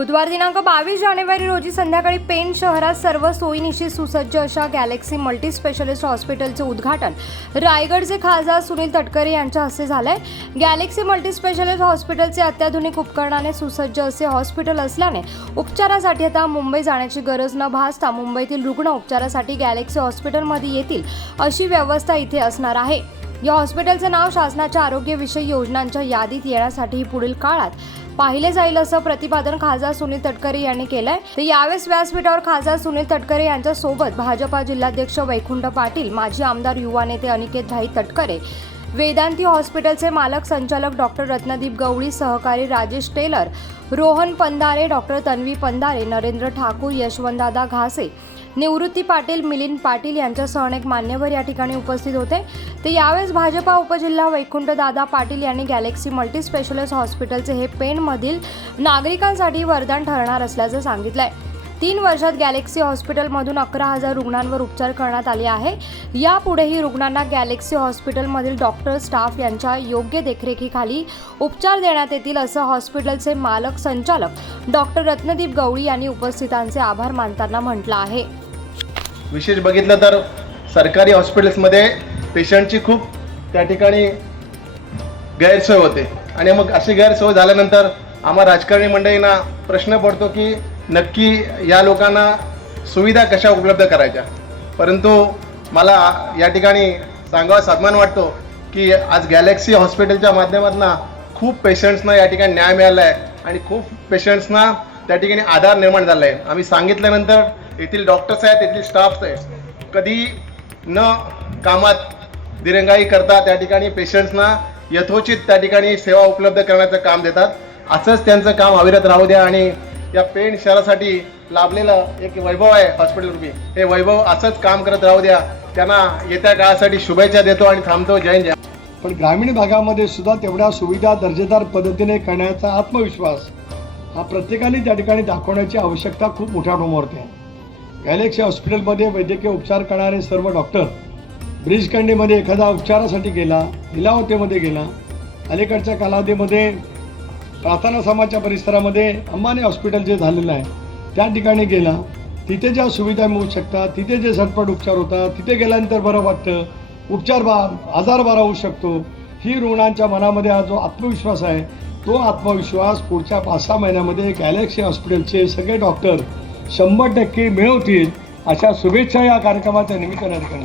बुधवार दिनांक बावीस जानेवारी रोजी संध्याकाळी पेण शहरात सर्व सोयीनिशी सुसज्ज अशा गॅलेक्सी मल्टी स्पेशलिस्ट हॉस्पिटलचे उद्घाटन. रायगडचे खासदार सुनील तटकरे यांच्या हस्ते झालंय. गॅलेक्सी मल्टी स्पेशलिस्ट हॉस्पिटलचे अत्याधुनिक उपकरणाने सुसज्ज असे हॉस्पिटल असल्याने उपचारासाठी आता मुंबई जाण्याची गरज न भासता मुंबईतील रुग्ण उपचारासाठी गॅलेक्सी हॉस्पिटलमध्ये येतील अशी व्यवस्था इथे असणार आहे. या हॉस्पिटलचे नाव शासनाच्या आरोग्यविषयी योजनांच्या यादीत येण्यासाठी पुढील काळात पाहिले जाईल असं प्रतिपादन खासदार सुनील तटकरे यांनी केलंय. तर यावेळेस व्यासपीठावर खासदार सुनील तटकरे यांच्या सोबत भाजपा जिल्हाध्यक्ष वैकुंठ पाटील माजी आमदार युवा नेते अनिकेत भाई तटकरे वेदांती हॉस्पिटलचे मालक संचालक डॉक्टर रत्नदीप गवळी सहकारी राजेश टेलर रोहन पंधारे डॉक्टर तन्वी पंधारे नरेंद्र ठाकूर यशवंतदादा घासे निवृत्ती पाटील मिलिंद पाटील यांच्यासह अनेक मान्यवर या ठिकाणी उपस्थित होते. ते यावेळेस भाजपा उपजिल्हा वैकुंठदादा पाटील यांनी गॅलेक्सी मल्टीस्पेशलिस्ट हॉस्पिटलचे हे पेणमधील नागरिकांसाठी वरदान ठरणार असल्याचं सांगितलं आहे तीन वर्षात गॅलेक्सी हॉस्पिटलमधून अकरा हजार रुग्णांवर उपचार करण्यात आले आहे. यापुढेही रुग्णांना गॅलेक्सी हॉस्पिटलमधील डॉक्टर स्टाफ यांच्या योग्य देखरेखीखाली उपचार देण्यात येतील असं हॉस्पिटलचे मालक संचालक डॉक्टर रत्नदीप गवळी यांनी उपस्थितांचे आभार मानताना म्हटलं आहे. विशेष बघितलं तर सरकारी हॉस्पिटल्समध्ये पेशंटची खूप त्या ठिकाणी गैरसोय होते. आणि मग अशी गैरसोय झाल्यानंतर आम्हा राजकारणी मंडळींना प्रश्न पडतो की नक्की या लोकांना सुविधा कशा उपलब्ध करायच्या? परंतु मला या ठिकाणी सांगावा सन्मान वाटतो की आज गॅलेक्सी हॉस्पिटलच्या माध्यमातून खूप पेशंट्सना या ठिकाणी न्याय मिळाला आहे आणि खूप पेशंट्सना त्या ठिकाणी आधार निर्माण झाला आहे आम्ही सांगितल्यानंतर येथील डॉक्टर्स आहेत येथील स्टाफ्स आहेत कधी न कामात दिरंगाई करता त्या ठिकाणी पेशंट्सना यथोचित त्या ठिकाणी सेवा उपलब्ध करण्याचं काम देतात. असंच त्यांचं काम अविरत राहू द्या आणि या पेण शहरासाठी लाभलेलं एक वैभव आहे हॉस्पिटल रुपी हे वैभव असंच काम करत राहू द्या. त्यांना येत्या काळासाठी शुभेच्छा देतो आणि थांबतो. जय जय पण ग्रामीण भागामध्ये सुद्धा तेवढ्या सुविधा दर्जेदार पद्धतीने करण्याचा आत्मविश्वास हा प्रत्येकाने त्या ठिकाणी दाखवण्याची आवश्यकता खूप मोठ्या प्रमाणावरती आहे. गॅलेक्सी हॉस्पिटलमध्ये वैद्यकीय उपचार करणारे सर्व डॉक्टर ब्रिजकंडीमध्ये एखादा उपचारासाठी गेला लिलावतेमध्ये गेला अलीकडच्या कालावधीमध्ये प्रार्थना समाजच्या परिसरामध्ये अंबानी हॉस्पिटल जे झालेलं आहे त्या ठिकाणी गेला. तिथे ज्या सुविधा मिळू शकतात तिथे जे झटपट उपचार होतात तिथे गेल्यानंतर बरं वाटतं उपचार बा आजार बरा होऊ शकतो. ही रुग्णांच्या मनामध्ये हा जो आत्मविश्वास आहे तो आत्मविश्वास पुढच्या पाच सहा महिन्यामध्ये गॅलेक्सी हॉस्पिटलचे सगळे डॉक्टर शंभर टक्के मिळवतील अशा शुभेच्छा या कार्यक्रमाच्या निमित्ताने ठिकाणी